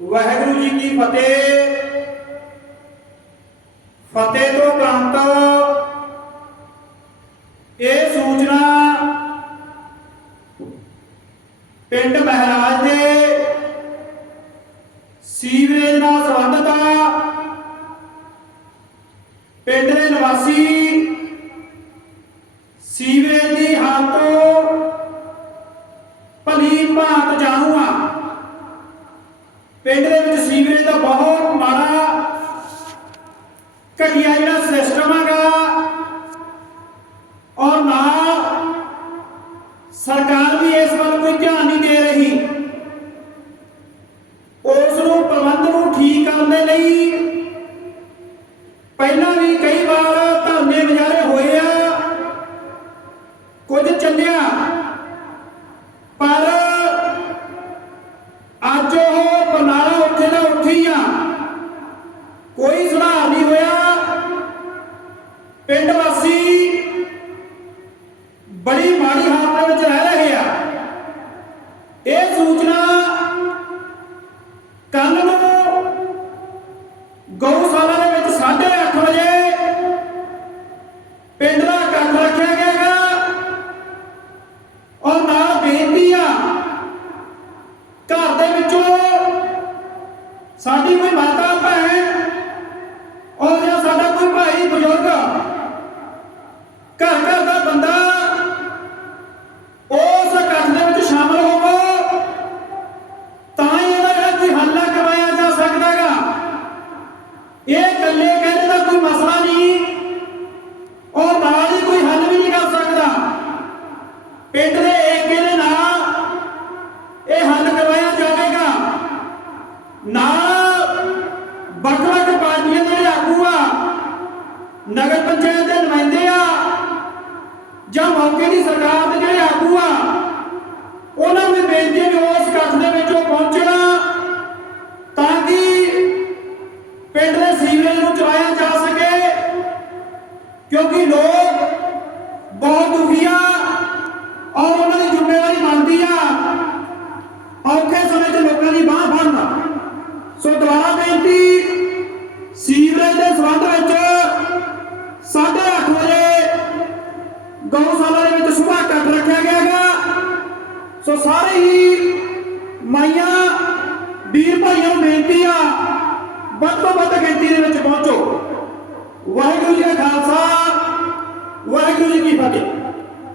ਵਾਹਿਗੁਰੂ ਜੀ ਕੀ ਫਤਿਹ। ਫਤਿਹ ਤੋਂ ਪ੍ਰਾਂਤ ਇਹ ਸੂਚਨਾ ਪਿੰਡ ਮਹਾਰਾਜ ਦੇ ਸੀਵਰੇਜ ਨਾਲ ਸੰਬੰਧਿਤ ਪਿੰਡ ਦੇ ਨਿਵਾਸੀ ਸੀਵਰੇਜ ਦੀ ਹਾਲਤ ਤੋਂ ਭਲੀ ਭਾਂਤ ਜਾਣੂ ਪਿੰਡ ਦੇ ਵਿੱਚ ਸੀਵਰੇਜ ਦਾ ਬਹੁਤ ਮਾੜਾ ਘਟੀਆ ਜਿਹੜਾ ਸਿਸਟਮ ਹੈਗਾ, ਔਰ ਨਾ ਸਰਕਾਰ ਵੀ ਇਸ ਵੱਲ ਕੋਈ ਧਿਆਨ ਨਹੀਂ ਦੇ ਰਹੀ। ਉਸ ਨੂੰ, ਪ੍ਰਬੰਧ ਨੂੰ ਠੀਕ ਕਰਨ ਦੇ ਲਈ ਪਹਿਲਾਂ ਵੀ ਕਈ ਵਾਰ ਧਰਨੇ ਵਿਚਾਰੇ ਹੋਏ ਆ। ਕੁਝ ਚੱਲਿਆ। ਉੱਥੇ ਆ ਕੋਈ ਸੁਧਾਰ ਨਹੀਂ ਹੋਇਆ। ਪਿੰਡ ਵਾਸੀ ਬੜੀ ਮਾੜੀ ਹਾਲਤ ਵਿੱਚ ਰਹਿ ਰਹੇ ਆ। ਇਹ ਸੂਚਨਾ ਕੱਲ ਨੂੰ ਗਊਸ਼ਾਲਾ ਦੇ ਵਿੱਚ 8:30 ਵਜੇ ਪਿੰਡ ਦਾ ਇਕੱਠ ਰੱਖਿਆ ਗਿਆ ਹੈਗਾ ਔਰ ਨਾਲ ਬੇਨਤੀ ਆ ਘਰ ਦੇ ਵਿੱਚੋਂ ਸਾਡੀ ਕੋਈ ਮਾਤਾ ਭੈਣ ਔਰ ਜਾਂ ਸਾਡਾ ਕੋਈ ਭਾਈ ਬਜ਼ੁਰਗ, ਘਰ ਘਰ ਦਾ ਬੰਦਾ, ਉਸ ਇਕੱਠ ਦੇ ਵਿੱਚ ਸ਼ਾਮਲ ਹੋਵੋ, ਤਾਂ ਹੀ ਇਹਦਾ ਜਿਹੜਾ ਕੋਈ ਹੱਲ ਕਰਵਾਇਆ ਜਾ ਸਕਦਾ ਹੈਗਾ। ਇਹ ਇਕੱਲੇ ਕਹਿੰਦੇ ਦਾ ਕੋਈ ਮਸਲਾ ਨਹੀਂ। ਔਰ ਨਾਲ ਹੀ ਕੋਈ ਹੱਲ ਵੀ ਨਹੀਂ ਕਰ ਸਕਦਾ। ਪਿੰਡ ਦੇ ਏਕੇ ਦੇ ਨਾਲ ਇਹ ਹੱਲ ਕਰਵਾਇਆ ਜਾਵੇਗਾ ਨਾਲ ਵੱਖ ਵੱਖ ਪਾਰਟੀਆਂ ਦੇ ਜਿਹੜੇ ਆਗੂ ਆ ਨਗਰ ਪੰਚਾਇਤ ਦੇ ਨੁਮਾਇੰਦੇ ਆ ਜਾਂ ਮੌਕੇ ਦੀ ਸਰਕਾਰ ਦੇ ਜਿਹੜੇ ਆਗੂ ਆ, ਉਹਨਾਂ ਨੂੰ ਬੇਨਤੀ ਹੈ ਕਿ ਉਸ ਇਕੱਠ ਦੇ ਵਿੱਚ ਉਹ ਪਹੁੰਚਣਾ ਤਾਂ ਕਿ ਪਿੰਡ ਦੇ ਸੀਵਰੇਜ ਨੂੰ ਚਲਾਇਆ ਜਾ ਸਕੇ, ਕਿਉਂਕਿ ਲੋਕ ਬਹੁਤ ਦੁਖੀ ਆ ਔਰ ਉਹਨਾਂ ਦੀ ਜ਼ਿੰਮੇਵਾਰੀ ਬਣਦੀ ਆ। ਔਖੇ ਸਮੇਂ 'ਚ ਲੋਕਾਂ ਦੀ ਬਾਹ ਫੜਨਾ ਗਊਸ਼ਾਲਾ ਦੇ ਵਿੱਚ ਸੁਬਾਹ ਇਕੱਠ ਰੱਖਿਆ ਗਿਆ ਹੈਗਾ ਸੋ ਸਾਰੇ ਹੀ ਮਾਈਆਂ ਵੀਰ ਭਾਈਆਂ ਨੂੰ ਬੇਨਤੀ ਆ ਵੱਧ ਤੋਂ ਵੱਧ ਗਿਣਤੀ ਦੇ ਵਿੱਚ ਪਹੁੰਚੋ ਵਾਹਿਗੁਰੂ ਜੀ ਕਾ ਖਾਲਸਾ ਵਾਹਿਗੁਰੂ ਜੀ ਕੀ ਫਤਿਹ